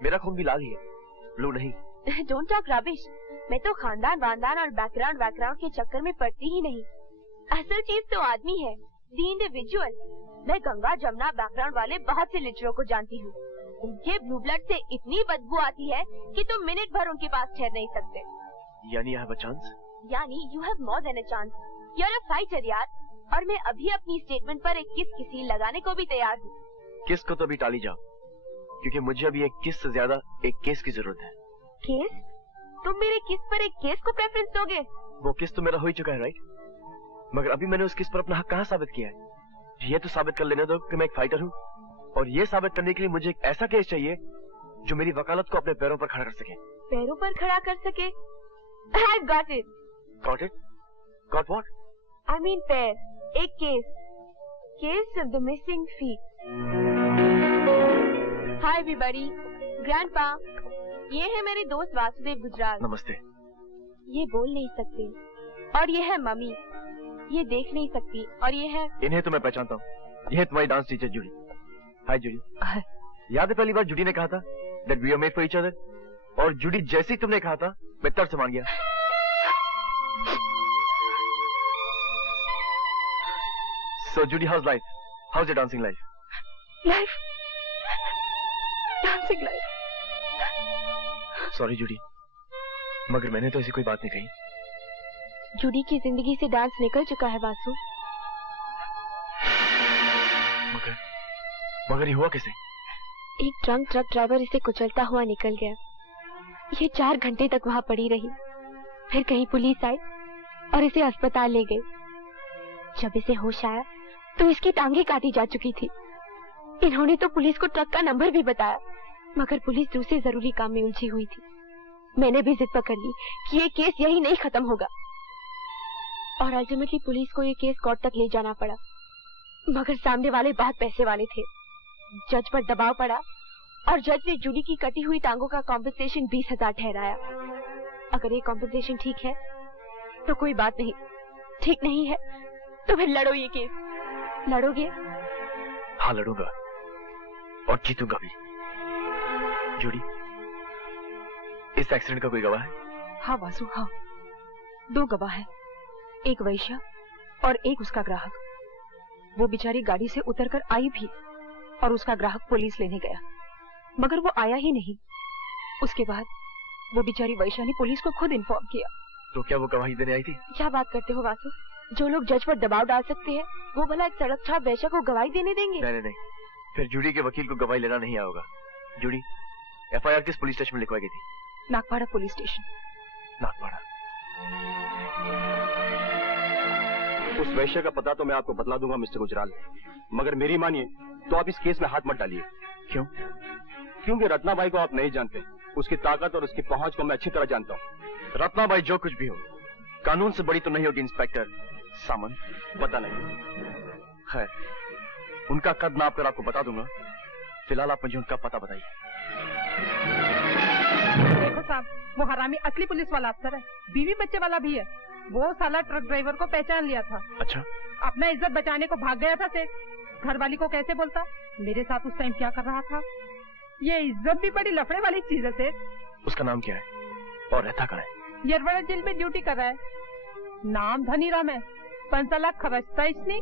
मेरा खून भी लाल ही है, ब्लू नहीं। Don't talk rubbish. मैं तो खानदान वानदान और बैकग्राउंड के चक्कर में पड़ती ही नहीं। असल चीज तो आदमी है, द इंडिविजुअल। मैं गंगा जमुना बैकग्राउंड वाले बहुत से लिटरों को जानती हूँ। उनके ब्लू ब्लड से इतनी बदबू आती है कि तुम मिनट भर उनके पास ठहर नहीं सकते। यानी आई हैव अ चांस? यानी you have more than a chance. You are a fighter यार। और मैं अभी अपनी स्टेटमेंट पर एक किस की सील लगाने को भी तैयार हूँ। किस को तो अभी टाली जाओ, क्योंकि मुझे अभी एक किस से ज्यादा एक केस की जरूरत है। केस? तुम मेरे किस पर एक केस को प्रेफरेंस दोगे? वो किस तो मेरा हो ही चुका है, राइट? मगर अभी मैंने उस किस पर अपना हक कहाँ साबित किया है? ये तो साबित कर लेने दो कि मैं एक फाइटर हूँ, और ये साबित करने के लिए मुझे एक ऐसा केस चाहिए जो मेरी वकालत को अपने पैरों पर खड़ा कर सके। पैरों पर खड़ा कर सके? I've got it. Got it? Got what? I mean पैर। एक case. Case of the missing feet. Hi everybody. Grandpa. ये है मेरे दोस्त वासुदेव गुजराल। नमस्ते। ये बोल नहीं सकते। और ये है मम्मी। ये देख नहीं सकती। और ये है, इन्हें तो मैं पहचानता हूँ। ये है तुम्हारी डांस टीचर जूडी। हाय जूडी। याद है पहली बार जूडी ने कहा था that we are made for each other? और जूडी जैसे ही तुमने कहा था मैं तर्क से मान गया। So Judy, how's life? How's your dancing life? Life? Dancing life? Sorry Judy, मगर मैंने तो ऐसी कोई बात नहीं कही। जूडी की जिंदगी से डांस निकल चुका है वासु। मगर ये हुआ कैसे? एक ड्रंक ट्रक ड्राइवर इसे कुचलता हुआ निकल गया। ये 4 घंटे तक वहाँ पड़ी रही। फिर कहीं पुलिस आई और इसे अस्पताल ले गई। जब इसे होश आया तो इसकी टांगे काटी जा चुकी थी। इन्होंने तो पुलिस को ट्रक का नंबर भी बताया, मगर पुलिस दूसरे जरूरी काम में उलझी हुई थी। मैंने भी जिद पकड़ ली कि ये केस यही नहीं खत्म होगा, और अल्टीमेटली पुलिस को ये केस कोर्ट तक ले जाना पड़ा। मगर सामने वाले बहुत पैसे वाले थे। जज पर दबाव पड़ा और जज ने जूडी की कटी हुई टांगों का कॉम्पेंसेशन 20,000 ठहराया। अगर ये कॉम्पेंसेशन ठीक है तो कोई बात नहीं, ठीक नहीं है तो फिर लड़ो ये केस। लड़ोगे? हाँ लड़ूंगा, और जीतूंगा भी। जूडी, इस एक्सीडेंट का कोई गवाह है? हाँ वासु, हाँ। 2 गवाह है, एक वैश्या और एक उसका ग्राहक। वो बेचारी गाड़ी से उतरकर आई भी और उसका ग्राहक पुलिस लेने गया, मगर वो आया ही नहीं। उसके बाद वो बेचारी वैश्या ने पुलिस को खुद इन्फॉर्म किया। तो क्या वो गवाही देने आई थी? क्या बात करते हो वासु? जो लोग जज पर दबाव डाल सकते हैं वो भला एक सड़क छाप वैश्या को गवाही देने देंगे? नहीं नहीं नहीं, फिर जूडी के वकील को गवाही लेना नहीं आएगा। जूडी, FIR किस पुलिस स्टेशन में लिखवाई गई थी? Nagpada police station. नागपाड़ा। उस वैश्य का पता तो मैं आपको बतला दूंगा मिस्टर गुजराल, मगर मेरी मानिए तो आप इस केस में हाथ मत डालिए। क्यों? क्योंकि रत्नाबाई को आप नहीं जानते, उसकी ताकत और उसकी पहुंच को मैं अच्छी तरह जानता हूँ। रत्नाबाई जो कुछ भी हो, कानून से बड़ी तो नहीं होगी इंस्पेक्टर सामंत। पता नहीं, खैर उनका कद नाप कर आपको बता दूंगा। फिलहाल आप मुझे उनका पता बताइए। देखो साहब, वो हरामी असली पुलिस वाला अफसर है, बीवी बच्चे वाला भी है। वो साला ट्रक ड्राइवर को पहचान लिया था। अच्छा? अपना इज्जत बचाने को भाग गया था सेठ। घरवाली को कैसे बोलता मेरे साथ उस टाइम क्या कर रहा था। ये इज्जत भी बड़ी लफड़े वाली चीज है सेठ। उसका नाम क्या है और रहता कहाँ है? यरवड़ा जेल में ड्यूटी कर रहा है। नाम धनीराम है, 5 लाख खर्चता इसने।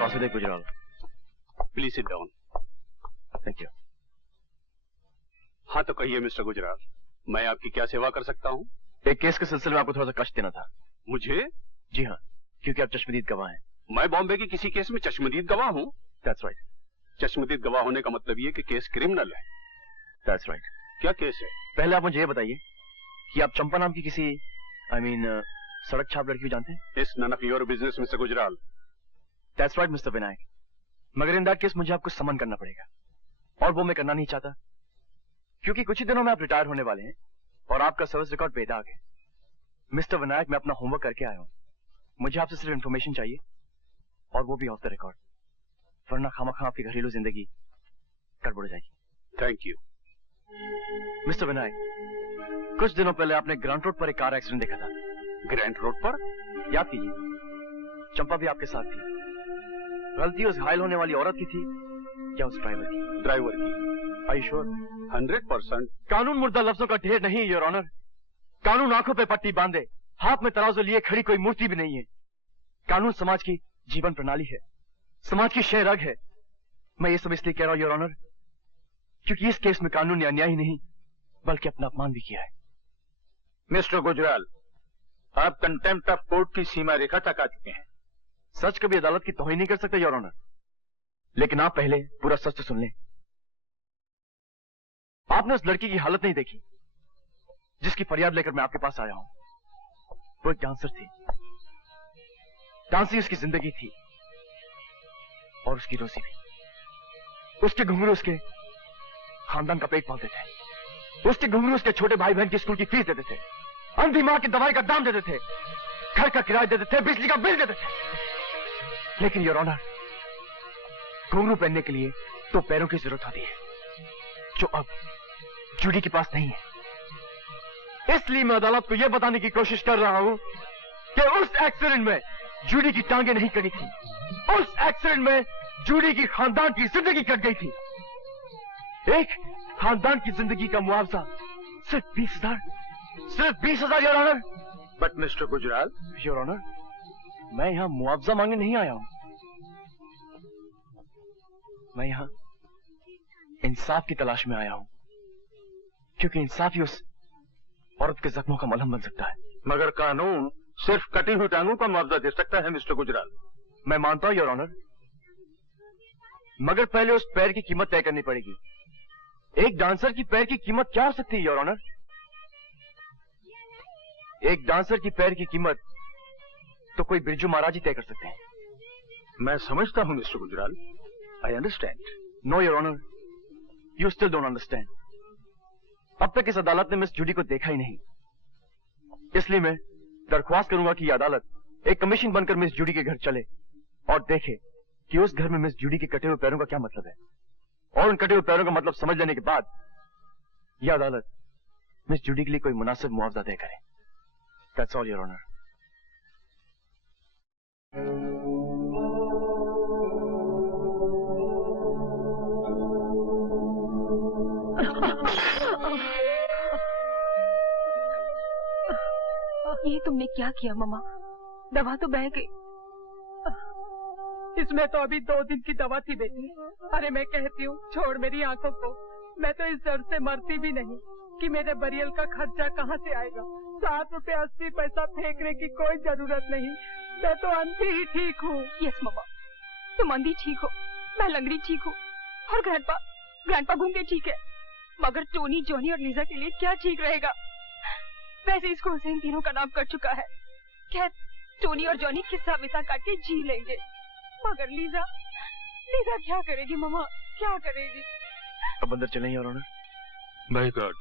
Vasudev Gujral, please sit down. Thank you. हाँ तो कहिए मिस्टर गुजराल, मैं आपकी क्या सेवा कर सकता हूँ? एक केस के सिलसिले में आपको थोड़ा सा कष्ट देना था। मुझे? जी हाँ, क्योंकि आप चश्मदीद गवाह हैं। मैं बॉम्बे के किसी केस में चश्मदीद गवाह हूँ? That's right. चश्मदीद गवाह होने का मतलब ये कि केस क्रिमिनल है। That's right. क्या केस है? पहले आप मुझे ये बताइए कि आप चंपा नाम की किसी सड़क छाप लड़की को जानते हैं? It's none of your business, mister Gujral. That's right, mister Vinayak. मगर इन दैट केस मुझे आपको समन करना पड़ेगा, और वो मैं करना नहीं चाहता, क्योंकि कुछ ही दिनों में आप रिटायर होने वाले हैं और आपका सर्विस रिकॉर्ड बेदाग है। मिस्टर विनायक, मैं अपना होमवर्क करके आया हूँ। मुझे आपसे सिर्फ इन्फॉर्मेशन चाहिए, और वो भी ऑफ द रिकॉर्ड, वरना खामखा आपकी घरेलू जिंदगी गड़बड़ जाएगी। Thank you. मिस्टर विनायक, कुछ दिनों पहले आपने ग्रांट रोड पर एक कार एक्सीडेंट देखा था। ग्रांट रोड पर? याद कीजिए, चंपा भी आपके साथ थी। गलती उस घायल होने वाली औरत की थी क्या उस ड्राइवर की? Are you sure? 100%। कानून मुर्दा लफ्जों का ढेर नहीं है योर ऑनर। कानून आंखों पे पट्टी बांधे हाथ में तराजू लिए खड़ी कोई मूर्ति भी नहीं है। कानून समाज की जीवन प्रणाली है, समाज की शह रग है। मैं ये सब इसलिए कह रहा हूं योर ऑनर क्योंकि इस केस में कानून ने अन्याय ही नहीं बल्कि अपना अपमान भी किया है। मिस्टर गुजराल, आप कंटेम्प्ट ऑफ कोर्ट की सीमा रेखा तक आ चुके हैं। सच कभी अदालत की तौहीन नहीं कर सकते योर ऑनर, लेकिन आप पहले पूरा सच तो सुन लें। आपने उस लड़की की हालत नहीं देखी जिसकी फरियाद लेकर मैं आपके पास आया हूं। वो एक डांसर थी, डांसिंग उसकी जिंदगी थी और उसकी रोजी भी। उसके घुंघरू उसके खानदान का पेट पालते थे। उसके घुंघरू उसके छोटे भाई बहन की स्कूल की फीस देते थे, अंधी मां की दवाई का दाम देते थे, घर का किराया देते थे, बिजली का बिल देते थे। लेकिन योर ऑनर, घुंघरू पहनने के लिए तो पैरों की जरूरत होती है जो अब जूडी के पास नहीं है। इसलिए मैं अदालत को यह बताने की कोशिश कर रहा हूं कि उस एक्सीडेंट में जूडी की टांगें नहीं कटी थी। उस एक्सीडेंट में जूडी की खानदान की जिंदगी कट गई थी। एक खानदान की जिंदगी का मुआवजा सिर्फ 20,000, सिर्फ 20,000 your honour. But mister Gujral. Your honour, मैं यहां मुआवजा मांगने नहीं आया हूं। मैं यहां इंसाफ की तलाश में आया हूं क्योंकि इंसाफ ही उस औरत के जख्मों का मलहम बन सकता है। मगर कानून सिर्फ कटी हुई टांगों का मुआवजा दे सकता है मिस्टर गुजराल। मैं मानता हूं योर ऑनर, मगर पहले उस पैर की कीमत तय करनी पड़ेगी। एक डांसर की पैर की कीमत क्या हो सकती है योर ऑनर? एक डांसर की पैर की कीमत तो कोई बिरजू महाराज ही तय कर सकते हैं। मैं समझता हूं mister Gujral, I understand. No your honour, you still don't understand. अब तक इस अदालत ने मिस जूडी को देखा ही नहीं, इसलिए मैं दरख्वास्त करूंगा कि यह अदालत एक कमीशन बनकर मिस जूडी के घर चले और देखे कि उस घर में मिस जूडी के कटे हुए पैरों का क्या मतलब है, और उन कटे हुए पैरों का मतलब समझ लेने के बाद यह अदालत मिस जूडी के लिए कोई मुनासिब मुआवजा तय करे। That's all, Your Honor. ये तुमने क्या किया मम्मा? दवा तो बह गई। इसमें तो अभी 2 दिन की दवा थी बेटी। अरे मैं कहती हूँ छोड़ मेरी आंखों को, मैं तो इस दर्द से मरती भी नहीं कि मेरे बरियल का खर्चा कहाँ से आएगा। 7 रुपए 80 पैसा फेंकने की कोई जरूरत नहीं, मैं तो अंधी ही ठीक हूँ। यस मम्मा, तुम अंधी ठीक हो, मैं लंगड़ी ठीक हूँ और ग्रैंडपा गूंगे ठीक है। मगर टोनी, जॉनी और लीजा के लिए क्या ठीक रहेगा? वैसे इस स्कूल से इन तीनों का नाम कट चुका है। खैर, टोनी और जॉनी किस्सा विसा काट के जी लेंगे, मगर लीजा क्या करेगी मम्मा, क्या करेगी? अब अंदर चलें your honour. By God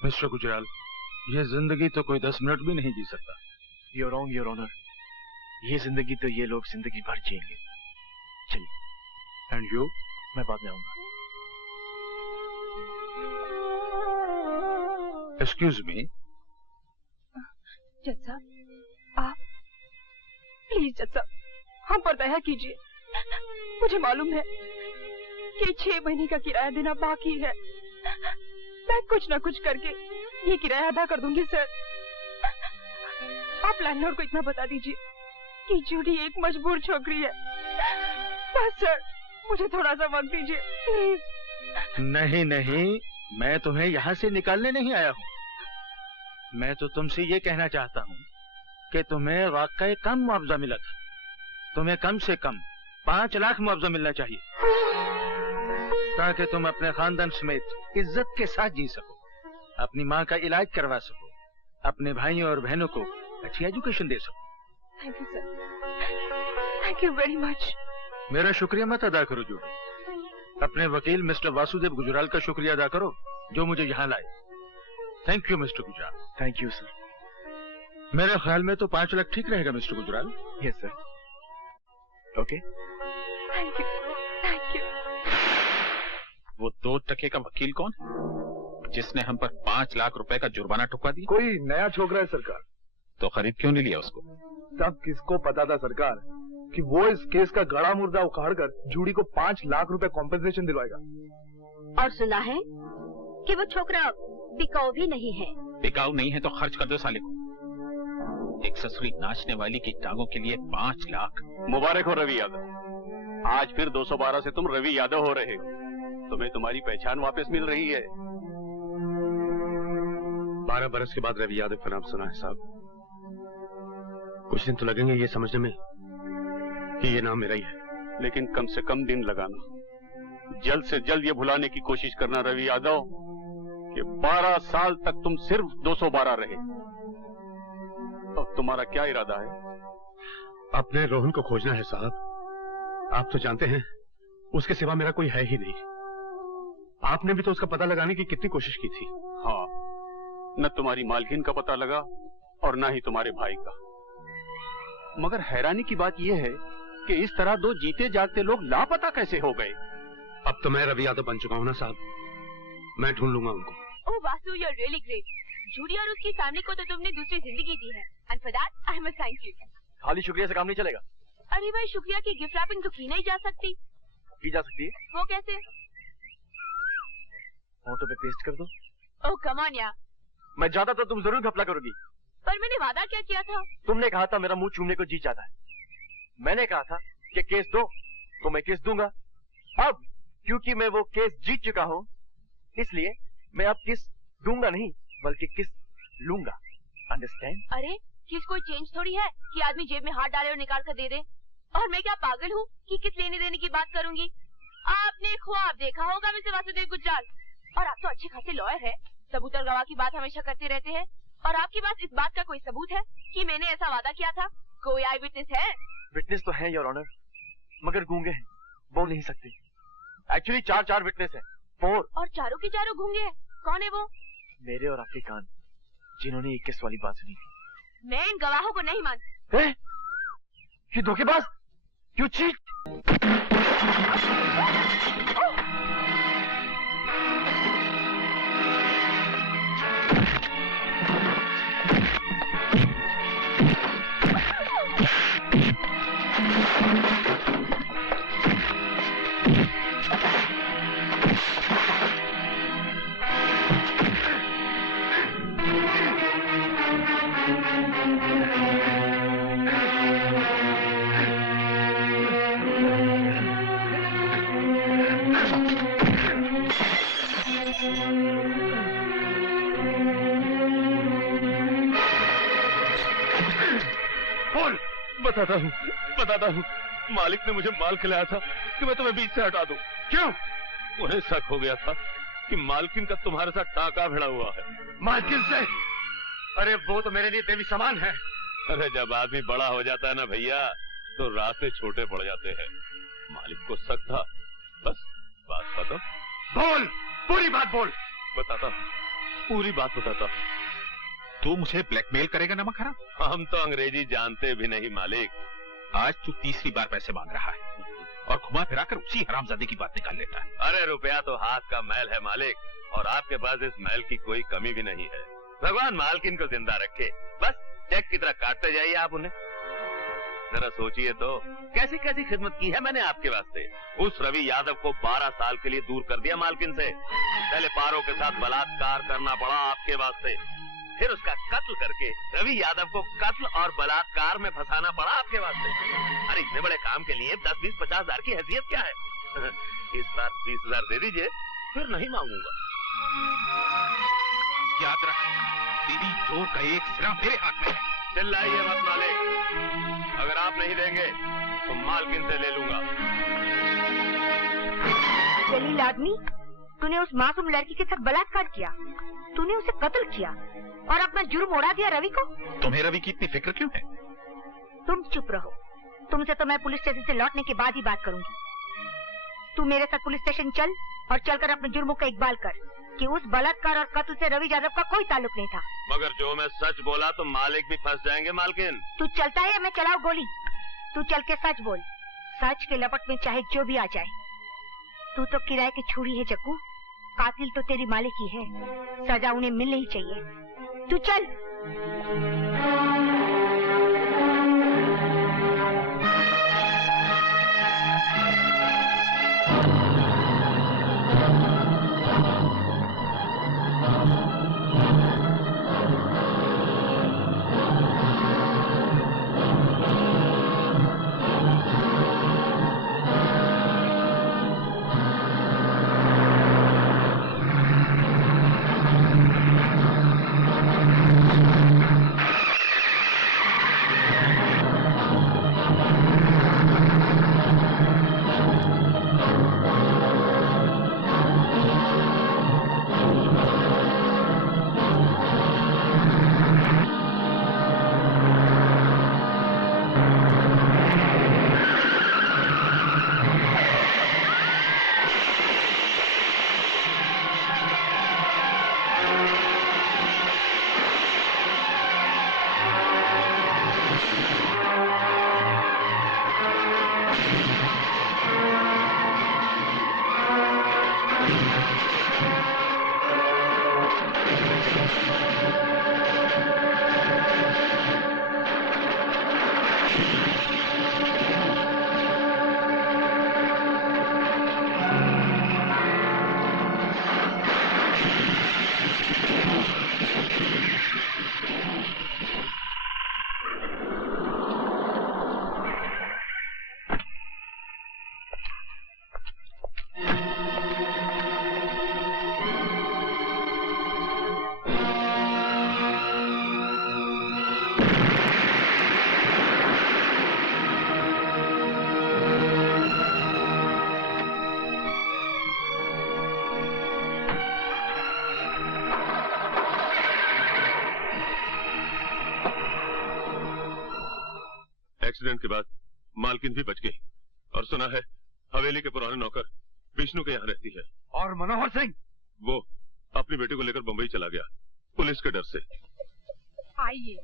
mister Gujral, ये जिंदगी तो कोई 10 मिनट भी नहीं जी सकता। You're wrong, योर ऑनर, ये जिंदगी तो ये लोग जिंदगी भर जिएंगे। चलिए। And you? मैं बाद में आऊंगा। Excuse me. जज साहब, आप प्लीज जज साहब हम पर दया कीजिए। मुझे मालूम है कि 6 महीने का किराया देना बाकी है। मैं कुछ न कुछ करके ये किराया अदा कर दूंगी सर। आप लैंडलॉर्ड को इतना बता दीजिए कि जूडी एक मजबूर छोकरी है। बस सर, मुझे थोड़ा सा वक्त दीजिए प्लीज। नहीं नहीं, मैं तुम्हें यहाँ से निकालने नहीं आया हूँ। मैं तो तुमसे ये कहना चाहता हूँ कि तुम्हें वाकई कम मुआवजा मिला था। तुम्हें कम से कम 5 लाख मुआवजा मिलना चाहिए ताकि तुम अपने खानदान समेत इज्जत के साथ जी सको, अपनी माँ का इलाज करवा सको, अपने भाइयों और बहनों को अच्छी एजुकेशन दे सको। Thank you sir, thank you very much. मेरा शुक्रिया मत अदा करो जूडी, अपने वकील मिस्टर वासुदेव गुजराल का शुक्रिया अदा करो जो मुझे यहाँ लाए। Thank you mister Gujral. Thank you sir. मेरे ख्याल में तो 5 लाख ठीक रहेगा mister Gujral. Yes sir. Okay. Thank you, thank you. वो 2 टके का वकील कौन है जिसने हम पर 5 लाख रुपए का जुर्माना ठुकवा दिया? कोई नया छोकरा है सरकार। तो खरीद क्यों नहीं लिया उसको? सब किसको पता था सरकार कि वो इस केस का गड़ा मुर्दा उखाड़कर जूडी को 5 लाख रुपए कॉम्पेंसेशन दिलवाएगा। और सुना है कि वो छोकरा बिकाऊ भी नहीं है। बिकाऊ नहीं है तो खर्च कर दो साले को। एक ससुरी नाचने वाली की टांगों के लिए 5 लाख। मुबारक हो रवि यादव, आज फिर 212 से तुम रवि यादव हो रहे हो। तुम्हें तुम्हारी पहचान वापस मिल रही है। 12 बरस के बाद रवि यादव का नाम सुना है साहब। कुछ दिन तो लगेंगे ये समझने में कि ये नाम मेरा ही है, लेकिन कम से कम दिन लगाना। जल्द से जल्द ये भुलाने की कोशिश करना रवि यादव कि 12 साल तक तुम सिर्फ 212 रहे। अब तुम्हारा क्या इरादा है? अपने रोहन को खोजना है साहब। आप तो जानते हैं उसके सिवा मेरा कोई है ही नहीं। आपने भी तो उसका पता लगाने की कितनी कोशिश की थी। हाँ, न तुम्हारी मालकिन का पता लगा और न ही तुम्हारे भाई का। मगर हैरानी की बात यह है कि इस तरह दो जीते जागते लोग लापता कैसे हो गए? अब तो मैं रवि यादव बन चुका हूँ ना साहब, मैं ढूंढ लूंगा उनको। Oh Vasu, you are really great. Judy और उसकी फैमिली को तो तुमने दूसरी जिंदगी दी है, and for that I must thank you. खाली शुक्रिया से काम नहीं चलेगा। अरे भाई, शुक्रिया की गिफ्ट रैपिंग तो की नहीं जा सकती। की जा सकती है। वो कैसे? फोटो पे पेस्ट कर दो। ओह कम ऑन यार। मैं जाता तो तुम जरूर घपला करोगी। पर मैंने वादा क्या किया था? तुमने कहा था मेरा मुंह चूमने को जी चाहता है। मैंने कहा था कि केस दो तो मैं केस दूंगा। अब क्योंकि मैं वो केस जीत चुका हूँ, इसलिए मैं अब किस दूंगा नहीं बल्कि किस लूंगा। अंडरस्टैंड? अरे किस कोई चेंज थोड़ी है कि आदमी जेब में हाथ डाले और निकाल कर दे दे। और मैं क्या पागल हूँ कि किस लेने देने की बात करूंगी? आपने ख्वाब देखा होगा मिस्टर वासुदेव गुजराल, और आप तो अच्छे खासे लॉयर है। सबूत और गवाह की बात हमेशा करते रहते हैं, और आपके पास इस बात का कोई सबूत है कि मैंने ऐसा वादा किया था? कोई आई विटनेस है? विटनेस तो है योर ऑनर, मगर गूंगे हैं, बोल नहीं सकते। एक्चुअली 4 विटनेस है, 4। और चारों के चारों गूंगे हैं। कौन है वो? मेरे और आपके कान, जिन्होंने 21 वाली बात सुनी थी। मैं इन गवाहों को नहीं मानती। ये धोखेबाज, यू चीट। बताता हूँ, मालिक ने मुझे माल खिलाया था कि मैं तुम्हें बीच से हटा दूं। क्यों? उन्हें शक हो गया था कि मालकिन का तुम्हारे साथ टाका भिड़ा हुआ है। मालकिन से? अरे वो तो मेरे लिए देवी समान है। अरे जब आदमी बड़ा हो जाता है ना भैया, तो रास्ते छोटे पड़ जाते हैं। मालिक को शक था, बस बात बताओ। बोल, पूरी बात बोल। बताता, पूरी बात बताता। तू मुझे ब्लैकमेल करेगा नमक हराम? हम तो अंग्रेजी जानते भी नहीं मालिक। आज तू तीसरी बार पैसे मांग रहा है और घुमा फिरा कर उसी हरामजादे की बात निकाल लेता है। अरे रुपया तो हाथ का मैल है मालिक, और आपके पास इस मैल की कोई कमी भी नहीं है। भगवान मालकिन को जिंदा रखे, बस चेक की तरह काटते जाइए आप उन्हें। जरा सोचिए तो, कैसी कैसी खिदमत की है मैंने आपके वास्ते। उस रवि यादव को 12 साल के लिए दूर कर दिया मालकिन से। पहले पारों के साथ बलात्कार करना पड़ा आपके वास्ते, फिर उसका कत्ल करके रवि यादव को कत्ल और बलात्कार में फंसाना पड़ा आपके वास्ते। अरे इतने बड़े काम के लिए 10, 20, 50 हजार की हैसियत क्या है? इस बार 20,000 दे दीजिए, फिर नहीं मांगूंगा। याद रख, तेरी जोर का एक सिरा मेरे हाथ में है। चिल्लाइए मत मालिक, अगर आप नहीं देंगे तो मालकिन से ले लूंगा। जलील आदमी, तूने उस मासूम लड़की के साथ बलात्कार किया, तूने उसे कत्ल किया और अपना जुर्म उड़ा दिया रवि को। तुम्हें रवि की इतनी फिक्र क्यों है? तुम चुप रहो, तुमसे तो मैं पुलिस स्टेशन से लौटने के बाद ही बात करूंगी। तू मेरे साथ पुलिस स्टेशन चल और चलकर अपने जुर्मों का इकबाल कर कि उस बलात्कार और कत्ल से रवि यादव का कोई ताल्लुक नहीं था। मगर जो मैं सच बोला तो मालिक भी फंस जाएंगे मालकिन। तू चलता है या मैं चलाऊं गोली? तू चल के सच बोल, सच के लपट में चाहे जो भी आ जाए। तू तो किराए की छुरी है जग्गू, कातिल तो तेरी मालिक ही है, सजा उन्हें मिलनी ही चाहिए। तू चल। एक्सीडेंट के बाद मालकिन भी बच गई और सुना है हवेली के पुराने नौकर विष्णु के यहाँ रहती है। और मनोहर सिंह वो अपनी बेटी को लेकर बंबई चला गया पुलिस के डर से। आइए